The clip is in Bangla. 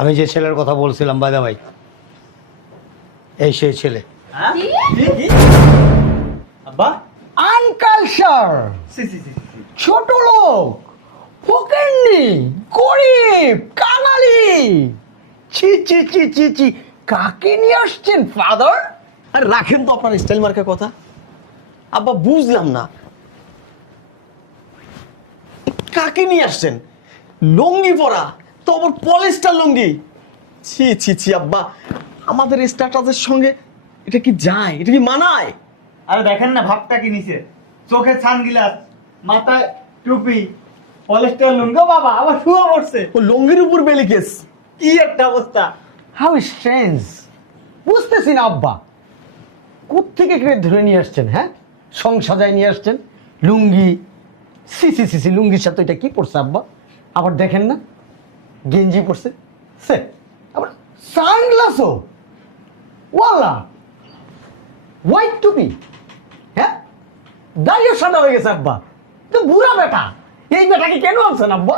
আমি যে ছেলের কথা বলছিলাম বাদা ভাই, এই সেই ছেলে। আব্বা আনকালচার, ছোট লোক, ফকিন্নি, গরিব, কাঙালি। ছি ছি ছি ছি ছি, কাকে নিয়ে আসছেন ফাদার? আরে রাখেন তো আপনার স্টাইল মার্কা কথা। আব্বা বুঝলাম না, কাকে নিয়ে আসছেন? লুঙ্গি পরা, তো আবার পলিস্টার লুঙ্গি। ছি ছি ছি আব্বা, আমাদের স্ট্যাটাসের সঙ্গে এটা কি যায়? এটা কি মানায়? আরে দেখেন না ভাবটা কি নিছে, চোখে সানগ্লাস, মাথায় টুপি, পলিস্টার লুঙ্গি, বাবা আবার শুয়ে পড়ছে। ও লুঙ্গির উপর বেলি কেস। কি একটা অবস্থা! হাউ স্ট্রেঞ্জ, বুঝতেছি না আব্বা, কোত্থেকে কে ধরে নিয়ে আসছেন? হ্যাঁ, সং সাজায় নিয়ে আসছেন লুঙ্গি। সি সি সি সি, লুঙ্গির সাথে এটা কি পড়ছে আব্বা? আবার দেখেন না, গেঞ্জি পড়ছে, সে আবার সানগ্লাসও, ওয়ালা হোয়াইট টুপি, হ্যাঁ, দাড়িও সাদা হয়ে গেছে আব্বা। তো বুড়া বেটা, এই বেটাকে কেন আনছেন আব্বা?